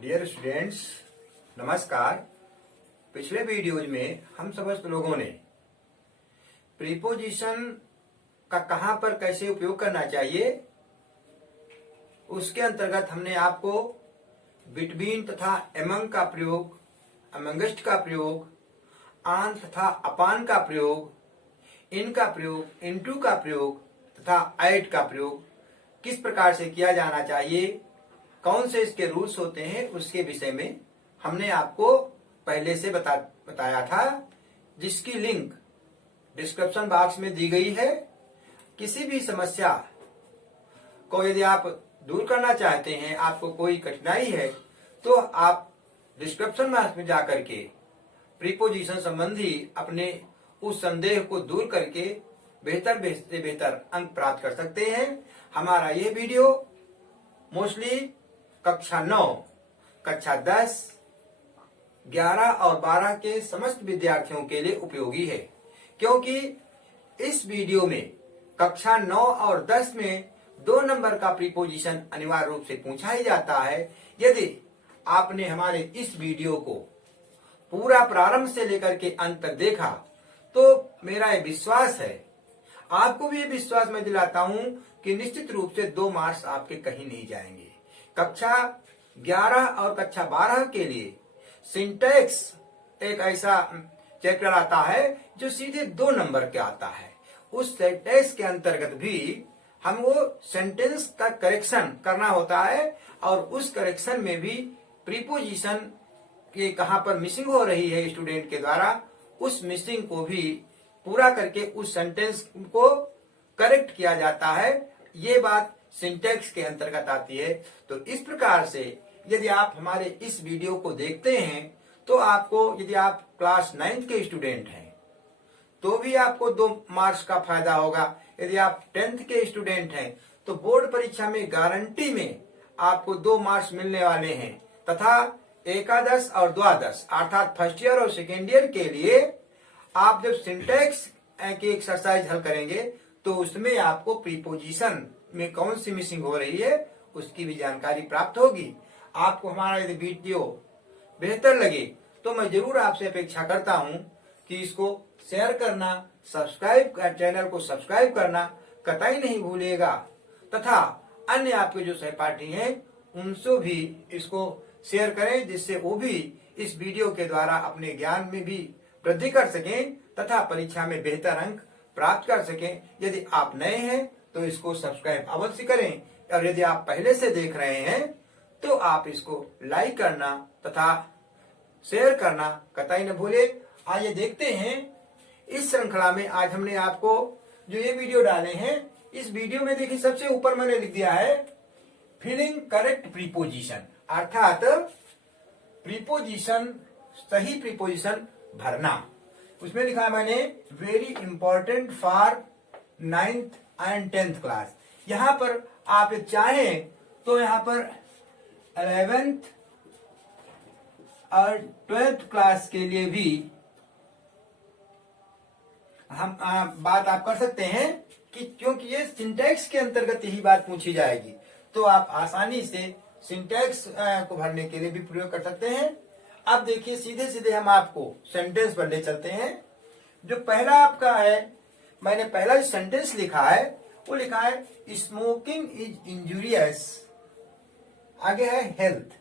Dear students, नमस्कार। पिछले videos में हम समस्त लोगों ने प्रीपोजिशन का कहां पर कैसे उपयोग करना चाहिए, उसके अंतर्गत हमने आपको बिटवीन तथा एमंग का प्रयोग, अमंगस्ट का प्रयोग, आन तथा अपान का प्रयोग, इन का प्रयोग, इनटू का प्रयोग तथा एट का प्रयोग किस प्रकार से किया जाना चाहिए, कौन से इसके रूल्स होते हैं, उसके विषय में हमने आपको पहले से बताया था, जिसकी लिंक डिस्क्रिप्शन बॉक्स में दी गई है। किसी भी समस्या को यदि आप दूर करना चाहते हैं, आपको कोई कठिनाई है, तो आप डिस्क्रिप्शन बॉक्स में जाकर के प्रीपोजिशन संबंधी अपने उस संदेह को दूर करके बेहतर से बेहतर अंक प्राप्त कर सकते हैं। हमारा यह वीडियो मोस्टली कक्षा 9, कक्षा 10, 11 और 12 के समस्त विद्यार्थियों के लिए उपयोगी है, क्योंकि इस वीडियो में कक्षा 9 और 10 में 2 नंबर का प्रीपोजिशन अनिवार्य रूप से पूछा ही जाता है। यदि आपने हमारे इस वीडियो को पूरा प्रारंभ से लेकर के अंत तक देखा, तो मेरा ये विश्वास है, आपको भी ये विश्वास मैं दिलाता हूं कि निश्चित रूप से 2 मार्क्स आपके कहीं नहीं जाएंगे। कक्षा 11 और कक्षा 12 के लिए सिंटैक्स एक ऐसा चैप्टर आता है जो सीधे 2 नंबर के आता है। उस सिंटैक्स के अंतर्गत भी हम वो सेंटेंस का करेक्शन करना होता है, और उस करेक्शन में भी प्रीपोजिशन के कहां पर मिसिंग हो रही है स्टूडेंट के द्वारा, उस मिसिंग को भी पूरा करके उस सेंटेंस को करेक्ट किया जाता है। ये बात सिंटैक्स के अंतर्गत आती है। तो इस प्रकार से यदि आप हमारे इस वीडियो को देखते हैं, तो आपको, यदि आप क्लास 9 के स्टूडेंट हैं तो भी आपको 2 मार्क्स का फायदा होगा। यदि आप 10th के स्टूडेंट हैं तो बोर्ड परीक्षा में गारंटी में आपको 2 मार्क्स मिलने वाले हैं, तथा एकादश और द्वादश अर्थात फर्स्ट ईयर और सेकेंड ईयर के लिए आप जब सिंटैक्स की एक्सरसाइज हल करेंगे, तो उसमें आपको प्रीपोजिशन में कौन सी मिसिंग हो रही है उसकी भी जानकारी प्राप्त होगी। आपको हमारा यदि वीडियो बेहतर लगे तो मैं जरूर आपसे अपेक्षा करता हूं कि इसको शेयर करना, चैनल को सब्सक्राइब करना कतई नहीं भूलिएगा, तथा अन्य आपके जो सहपाठी हैं उनसे भी इसको शेयर करें, जिससे वो भी इस वीडियो के द्वारा अपने ज्ञान में भी वृद्धि कर सकें तथा परीक्षा में बेहतर अंक प्राप्त कर सकें। यदि आप नए हैं तो इसको सब्सक्राइब अवश्य करें, और यदि आप पहले से देख रहे हैं तो आप इसको लाइक करना तथा शेयर करना कतई न भूले। आइए देखते हैं इस श्रृंखला में आज हमने आपको जो ये वीडियो डाले हैं, इस वीडियो में देखिए सबसे ऊपर मैंने लिख दिया है फिलिंग करेक्ट प्रीपोजिशन, अर्थात प्रीपोजिशन, सही प्रीपोजिशन भरना। उसमें लिखा है मैंने very important for 9th and 10th class. यहां पर आप चाहें तो यहां पर 11th और 12th क्लास के लिए भी हम बात आप कर सकते हैं, कि क्योंकि ये सिंटैक्स के अंतर्गत यही बात पूछी जाएगी, तो आप आसानी से सिंटैक्स को भरने के लिए भी प्रयोग कर सकते हैं। अब देखिए सीधे सीधे हम आपको सेंटेंस पर ले चलते हैं। जो पहला आपका है, मैंने पहला जो सेंटेंस लिखा है वो लिखा है स्मोकिंग इज इंजूरियस, आगे है हेल्थ।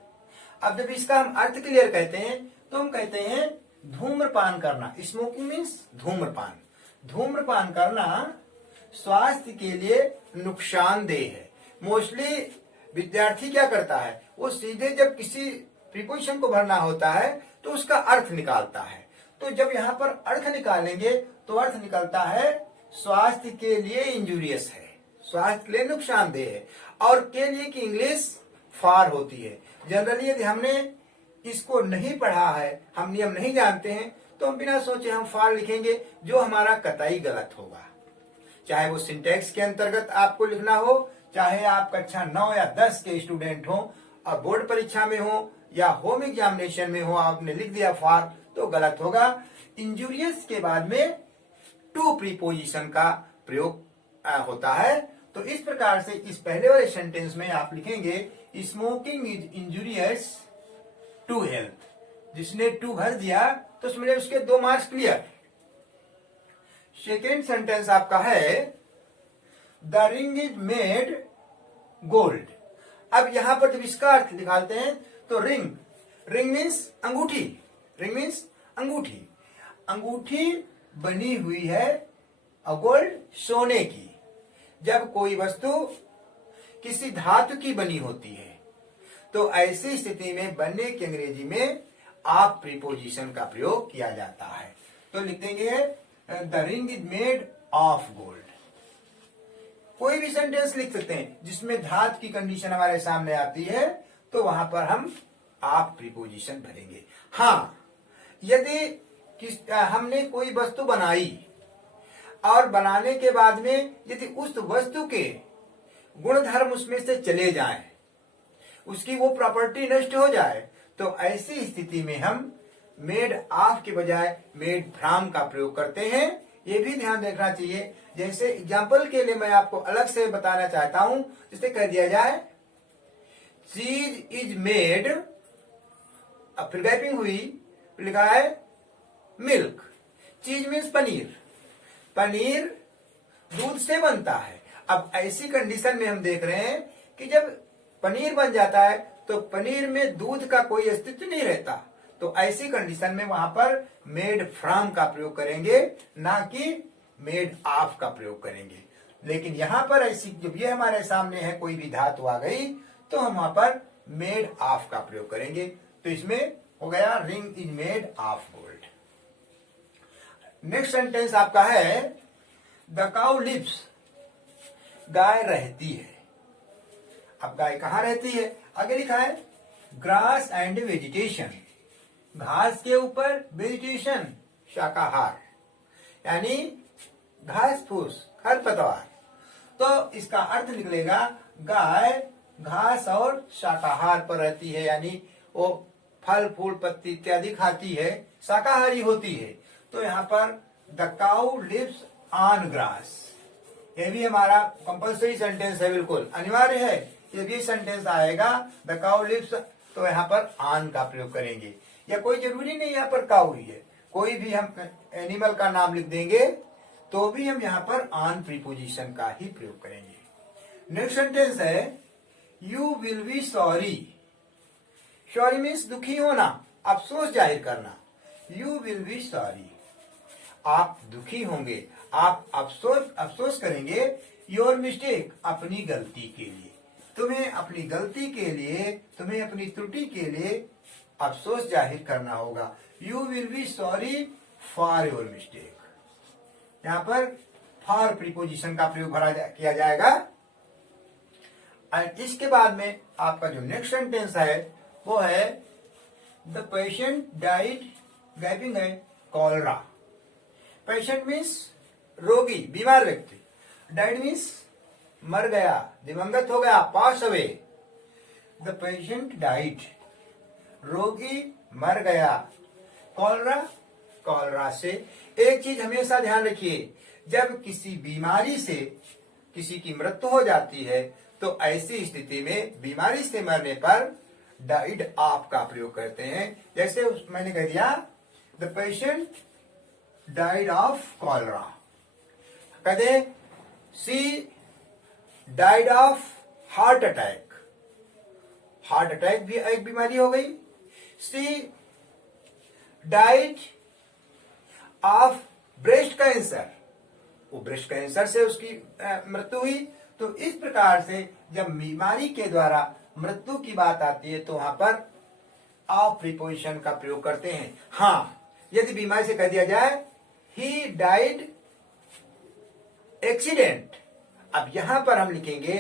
अब जब इसका हम अर्थ क्लियर कहते हैं तो हम कहते हैं धूम्रपान करना। स्मोकिंग मीन्स धूम्रपान। धूम्रपान करना स्वास्थ्य के लिए नुकसानदेह है। मोस्टली विद्यार्थी क्या करता है, वो सीधे जब किसी प्रीपोजिशन को भरना होता है तो उसका अर्थ निकालता है। तो जब यहाँ पर अर्थ निकालेंगे तो अर्थ निकलता है स्वास्थ्य के लिए इंजूरियस है, स्वास्थ्य के लिए नुकसानदेह है, और के लिए की इंग्लिश फार होती है। जनरली यदि हमने इसको नहीं पढ़ा है, हम नियम नहीं जानते हैं, तो हम बिना सोचे हम फार लिखेंगे, जो हमारा कतई गलत होगा। चाहे वो सिंटैक्स के अंतर्गत आपको लिखना हो, चाहे आप कक्षा 9 या 10 के स्टूडेंट हो और बोर्ड परीक्षा में हो या होम एग्जामिनेशन में हो, आपने लिख दिया फार तो गलत होगा। इंजूरियस के बाद में टू प्रीपोजिशन का प्रयोग होता है। तो इस प्रकार से इस पहले वाले सेंटेंस में आप लिखेंगे smoking is injurious to health. जिसने टू भर दिया तो उसमें उसके 2 मार्क्स क्लियर। सेकेंड सेंटेंस आपका है the ring is made gold. अब यहां पर जब इसका अर्थ निकालते हैं तो रिंग, रिंग मीन्स अंगूठी, रिंग मीन्स अंगूठी, अंगूठी बनी हुई है गोल्ड सोने की। जब कोई वस्तु किसी धातु की बनी होती है तो ऐसी स्थिति में बनने की अंग्रेजी में आप प्रीपोजिशन का प्रयोग किया जाता है। तो लिख देंगे the ring is made of gold. कोई भी सेंटेंस लिख सकते हैं जिसमें धातु की कंडीशन हमारे सामने आती है तो वहां पर हम आप प्रीपोजिशन भरेंगे। हाँ, यदि हमने कोई वस्तु बनाई और बनाने के बाद में यदि उस वस्तु के गुणधर्म उसमें से चले जाएं, उसकी वो प्रॉपर्टी नष्ट हो जाए, तो ऐसी स्थिति में हम मेड ऑफ के बजाय मेड फ्रॉम का प्रयोग करते हैं। ये भी ध्यान रखना चाहिए। जैसे एग्जाम्पल के लिए मैं आपको अलग से बताना चाहता हूं, जिसे कह दिया जाए चीज इज मेड, अब फिर गैपिंग हुई, लिखा है मिल्क। चीज मीन्स पनीर, पनीर दूध से बनता है। अब ऐसी कंडीशन में हम देख रहे हैं कि जब पनीर बन जाता है तो पनीर में दूध का कोई अस्तित्व नहीं रहता, तो ऐसी कंडीशन में वहां पर मेड फ्रॉम का प्रयोग करेंगे, ना कि मेड ऑफ का प्रयोग करेंगे। लेकिन यहां पर ऐसी जब ये हमारे सामने है कोई भी धातु आ गई तो हम वहां पर मेड ऑफ का प्रयोग करेंगे। तो इसमें हो गया ring is made of gold. Next sentence आपका है द काउ लिव्स, गाय रहती है। अब गाय कहां रहती है? आगे लिखा है ग्रास एंड वेजिटेशन, घास के ऊपर, वेजिटेशन शाकाहार, यानी घास फूस खरपतवार। तो इसका अर्थ निकलेगा गाय घास और शाकाहार पर रहती है, यानी वो फल फूल पत्ती इत्यादि खाती है, शाकाहारी होती है। तो यहाँ पर the cow lives on grass, ये भी हमारा कंपल्सरी सेंटेंस है, बिल्कुल अनिवार्य है। ये भी सेंटेंस आएगा द काउ लिव्स, तो यहाँ पर ऑन का प्रयोग करेंगे। या कोई जरूरी नहीं यहाँ पर काउ ही है, कोई भी हम एनिमल का नाम लिख देंगे तो भी हम यहाँ पर ऑन प्रीपोजिशन का ही प्रयोग करेंगे। नेक्स्ट सेंटेंस है you will be sorry. Sorry means दुखी होना, अफसोस जाहिर करना। यू विल बी सॉरी, आप दुखी होंगे, आप अफसोस करेंगे योर मिस्टेक, अपनी गलती के लिए। तुम्हें अपनी गलती के लिए, तुम्हें अपनी त्रुटि के लिए अफसोस जाहिर करना होगा। You will be sorry for your mistake. यहां पर फॉर प्रीपोजिशन का प्रयोग किया जाएगा। और इसके बाद में आपका जो नेक्स्ट सेंटेंस है वो है द पेशेंट डाइड, गैपिंग है कॉलरा। पेशेंट मीन्स रोगी, बीमार व्यक्ति, डाइड मीन्स मर गया, दिवंगत हो गया, pass away. The patient died, रोगी मर गया, कॉलरा, कॉलरा से। एक चीज हमेशा ध्यान रखिए, जब किसी बीमारी से किसी की मृत्यु हो जाती है तो ऐसी स्थिति में बीमारी से मरने पर डाइड ऑफ का प्रयोग करते हैं। जैसे मैंने कह दिया the patient died of cholera, कहते she died of heart attack, heart attack भी एक बीमारी हो गई। She died of breast cancer, वो ब्रेस्ट कैंसर से उसकी मृत्यु हुई। तो इस प्रकार से जब बीमारी के द्वारा मृत्यु की बात आती है तो वहां पर ऑफ प्रीपोजिशन का प्रयोग करते हैं। हाँ, यदि बीमारी से कह दिया जाए ही डाइड एक्सीडेंट, अब यहां पर हम लिखेंगे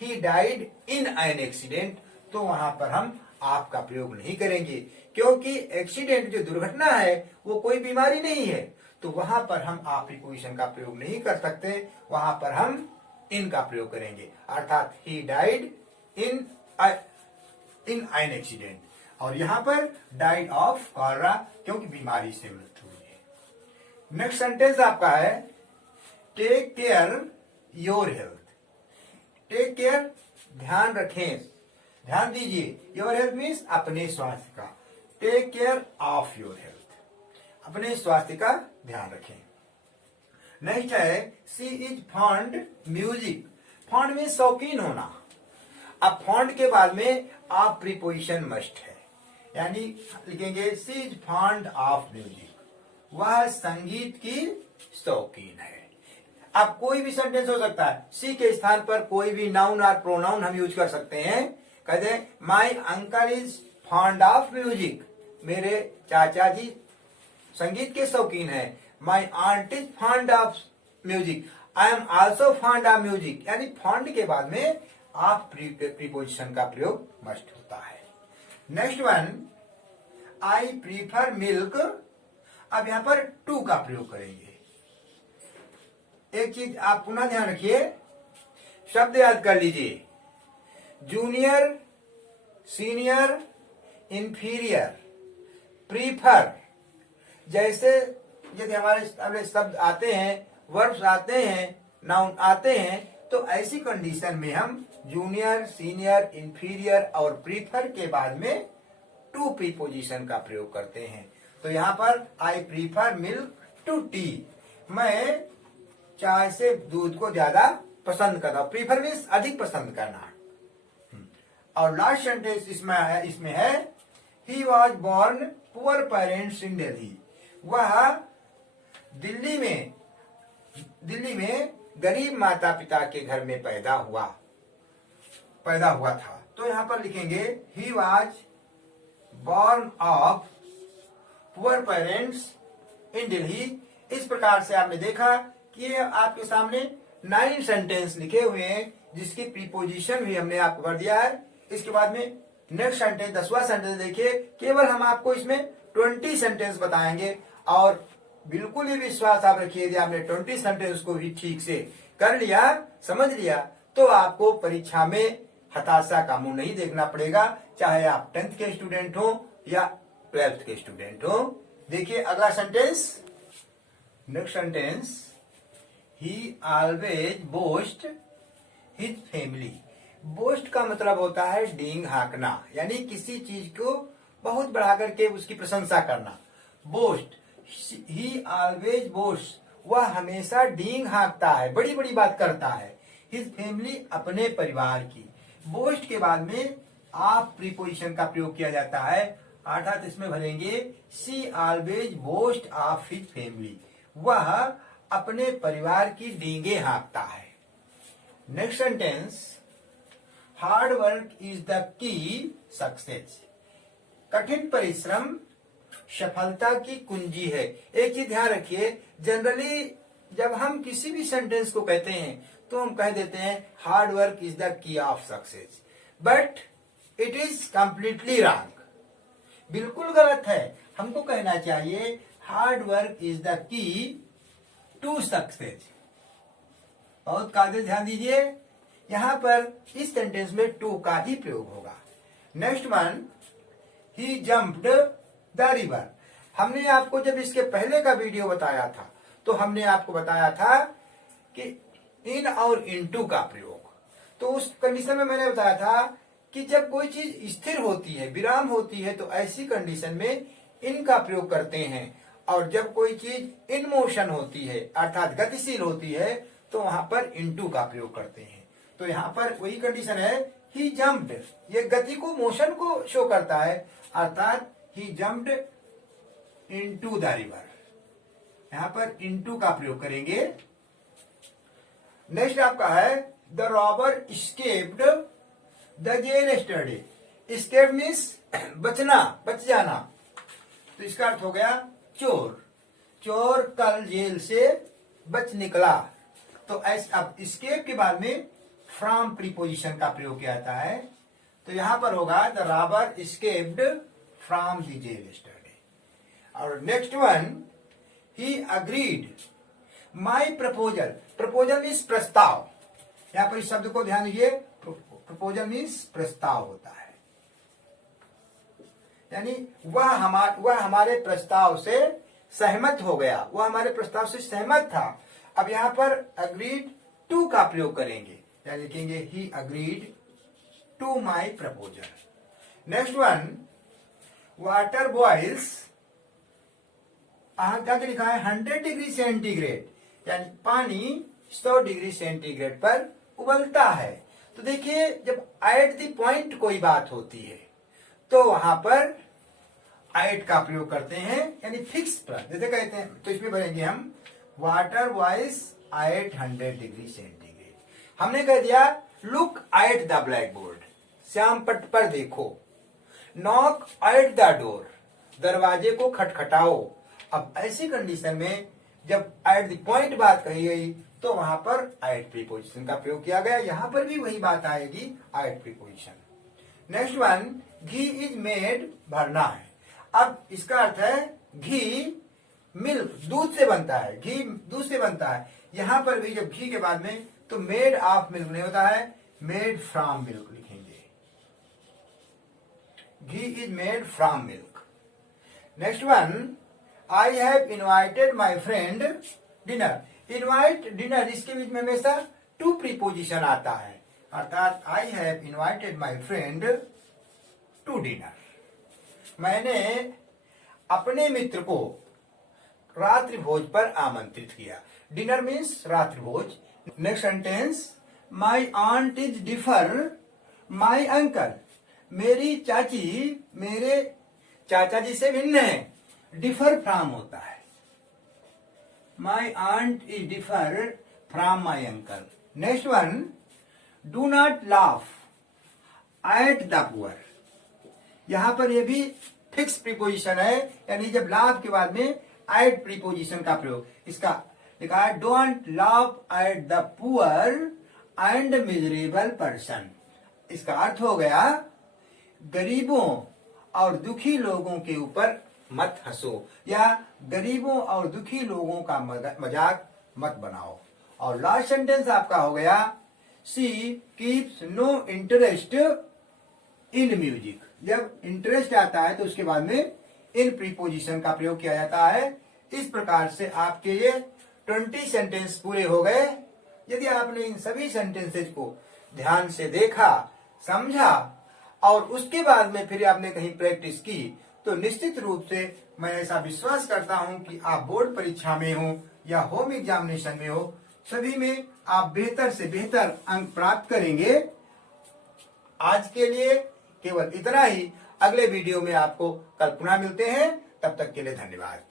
he died in an accident, तो वहां पर हम आप का प्रयोग नहीं करेंगे, क्योंकि एक्सीडेंट जो दुर्घटना है वो कोई बीमारी नहीं है। तो वहां पर हम आप प्रीपोजिशन का प्रयोग नहीं कर सकते, वहां पर हम इन का प्रयोग करेंगे, अर्थात he died in an accident. और यहां पर डाइड ऑफ कॉलरा, क्योंकि बीमारी से मृत्यु हुई है। नेक्स्ट सेंटेंस आपका है take care your health. Take care, ध्यान रखें, ध्यान दीजिए। योर हेल्थ मीन्स अपने स्वास्थ्य का। Take care of your health, अपने स्वास्थ्य का ध्यान रखें। नेक्स्ट है she is fond music, fond में शौकीन होना। अब फॉन्ड के बाद में आप प्रीपोजिशन मस्ट है, यानी लिखेंगे सी इज फॉन्ड ऑफ म्यूजिक, वह संगीत की शौकीन है। अब कोई भी सेंटेंस हो सकता है, सी के स्थान पर कोई भी नाउन और प्रोनाउन हम यूज कर सकते हैं। कहते हैं my uncle is fond of music, मेरे चाचा जी संगीत के शौकीन है। My aunt is fond of music, I am also fond of music, यानी फॉन्ड के बाद में आप प्रीपोजिशन का प्रयोग मस्ट होता है। नेक्स्ट वन, आई प्रीफर मिल्क, अब यहां पर टू का प्रयोग करेंगे। एक चीज आप पुनः ध्यान रखिए, शब्द याद कर लीजिए, जूनियर, सीनियर, इंफीरियर, प्रीफर, जैसे यदि हमारे शब्द आते हैं, वर्ब्स आते हैं, नाउन आते हैं, तो ऐसी कंडीशन में हम जूनियर, सीनियर, इंफीरियर और प्रीफर के बाद में टू प्रीपोजिशन का प्रयोग करते हैं। तो यहां पर I prefer milk to tea, मैं चाय से दूध को ज्यादा पसंद करता हूं। प्रीफर मीन्स अधिक पसंद करना। और लास्ट सेंटेंस इसमें है he was born poor parents in Delhi, वह दिल्ली में गरीब माता पिता के घर में पैदा हुआ था। तो यहां पर लिखेंगे he was born of poor parents in Delhi. इस प्रकार से आपने देखा कि आपके सामने 9 सेंटेंस लिखे हुए हैं, जिसकी प्रीपोजिशन भी हमने आपको कर दिया है। इसके बाद में नेक्स्ट सेंटेंस 10वां सेंटेंस देखिए, केवल हम आपको इसमें 20 सेंटेंस बताएंगे। और बिल्कुल ही विश्वास आप रखिए, यदि आपने 20 सेंटेंस को भी ठीक से कर लिया, समझ लिया, तो आपको परीक्षा में हताशा का मुंह नहीं देखना पड़ेगा, चाहे आप 10th के स्टूडेंट हो या 12th के स्टूडेंट हो। देखिए अगला सेंटेंस, नेक्स्ट सेंटेंस, ही always boast his family. Boast का मतलब होता है डींग हाँकना, यानी किसी चीज को बहुत बढ़ा करके उसकी प्रशंसा करना। बोस्ट, ही ऑलवेज बोस्ट, वह हमेशा डींग हाँकता है, बड़ी बड़ी बात करता है। हिज फैमिली, अपने परिवार की। बोस्ट के बाद में आप प्रीपोजिशन का प्रयोग किया जाता है, अर्थात इसमें भरेंगे she always boast of his family, वह अपने परिवार की डींगे हाँकता है। Next sentence, hard work is the key success, कठिन परिश्रम सफलता की कुंजी है। एक चीज ध्यान रखिए, जनरली जब हम किसी भी सेंटेंस को कहते हैं तो हम कह देते हैं hard work is the key of success, but it is completely wrong, बिल्कुल गलत है। हमको कहना चाहिए hard work is the key to success. बहुत कायदे ध्यान दीजिए, यहां पर इस सेंटेंस में टू का ही प्रयोग होगा। Next one, he jumped the river. हमने आपको जब इसके पहले का वीडियो बताया था तो हमने आपको बताया था कि इन और इनटू का प्रयोग। तो उस कंडीशन में मैंने बताया था कि जब कोई चीज स्थिर होती है, विराम होती है, तो ऐसी कंडीशन में इन का प्रयोग करते हैं। और जब कोई चीज इन मोशन होती है, अर्थात गतिशील होती है, तो वहां पर इनटू का प्रयोग करते हैं। तो यहाँ पर वही कंडीशन है, ही जंप्ड, ये गति को, मोशन को शो करता है, अर्थात he jumped into the river, यहां पर इनटू का प्रयोग करेंगे। नेक्स्ट आपका है the robber escaped the jail yesterday. Escape means बचना, बच जाना, तो इसका अर्थ हो गया चोर। चोर कल जेल से बच निकला। तो ऐसे अब स्केप के बाद में फ्रॉम प्रीपोजिशन का प्रयोग किया जाता है। तो यहां पर होगा the robber escaped from the jail yesterday. और next one, he agreed my proposal. Proposal means प्रस्ताव, यहां पर इस शब्द को ध्यान दीजिए, प्रपोजल मीन्स प्रस्ताव होता है, यानी वह हमारे प्रस्ताव से सहमत हो गया, वह हमारे प्रस्ताव से सहमत था। अब यहां पर अग्रीड टू का प्रयोग करेंगे, यानी लिखेंगे he agreed to my proposal. Next one, water boils, क्या लिखा है 100 डिग्री सेंटीग्रेड, यानी पानी 100 डिग्री सेंटीग्रेड पर उबलता है। तो देखिए जब एट द पॉइंट कोई बात होती है तो वहां पर एट का प्रयोग करते हैं, यानी फिक्स पर जैसे कहते हैं। तो इसमें भरेंगे हम water boils at 100 degree centigrade. हमने कह दिया look at the black board, श्याम पट पर देखो। नॉक एट द डोर, दरवाजे को खटखटाओ। अब ऐसी कंडीशन में जब एट द पॉइंट बात कही गई तो वहां पर एट प्रीपोजिशन का प्रयोग किया गया। यहां पर भी वही बात आएगी, at preposition. Next one, ghee is made, भरना है। अब इसका अर्थ है घी मिल्क, दूध से बनता है, घी दूध से बनता है। यहां पर भी जब घी के बाद में तो मेड ऑफ मिल्क नहीं होता है, मेड फ्रॉम मिल्क लिखेंगे। Ghee is made from milk. Next one, I have invited my friend dinner. Invite dinner, इसके बीच में हमेशा टू प्रीपोजिशन आता है, अर्थात I have invited my friend to dinner. मैंने अपने मित्र को रात्रि भोज पर आमंत्रित किया। डिनर मीन्स रात्रि भोज। Next sentence, my aunt is differ my uncle. मेरी चाची मेरे चाचा जी से भिन्न है, डिफर फ्रॉम होता है। My aunt is differ from my uncle. Next one, do not laugh at the poor. यहां पर यह भी फिक्स प्रीपोजिशन है, यानी जब लाफ के बाद में एट प्रीपोजिशन का प्रयोग। इसका लिखा है don't laugh at the poor and miserable person. इसका अर्थ हो गया गरीबों और दुखी लोगों के ऊपर मत हंसो, या गरीबों और दुखी लोगों का मजाक मत बनाओ। और लास्ट सेंटेंस आपका हो गया, she keeps no interest in music. जब इंटरेस्ट आता है तो उसके बाद में इन प्रीपोजिशन का प्रयोग किया जाता है। इस प्रकार से आपके ये 20 सेंटेंस पूरे हो गए। यदि आपने इन सभी सेंटेंसेज को ध्यान से देखा, समझा और उसके बाद में फिर आपने कहीं प्रैक्टिस की तो निश्चित रूप से मैं ऐसा विश्वास करता हूं कि आप बोर्ड परीक्षा में हो या होम एग्जामिनेशन में हो, सभी में आप बेहतर से बेहतर अंक प्राप्त करेंगे। आज के लिए केवल इतना ही। अगले वीडियो में आपको कल पुनः मिलते हैं, तब तक के लिए धन्यवाद।